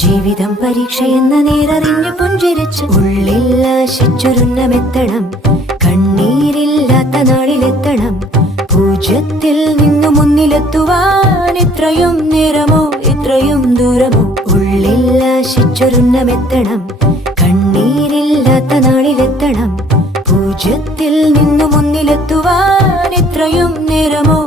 ജീവിതം പരീക്ഷയെന്ന നേരറിഞ്ഞു പുഞ്ചിരിച്ച് ഉള്ളിൽ ആശിച്ചൊരുന്നമെത്തണം. കണ്ണീരില്ലാത്ത നാളിലെത്തണം. പൂജ്യത്തിൽ നിന്നു മുന്നിലെത്തുവാൻ ഇത്രയും നേരമോ ഇത്രയും ദൂരമോ? ഉള്ളിൽ ആശിച്ചൊരുന്നമെത്തണം. കണ്ണീരില്ലാത്ത നാളിലെത്തണം. പൂജ്യത്തിൽ നിന്നു മുന്നിലെത്തുവാൻ ഇത്രയും നേരമോ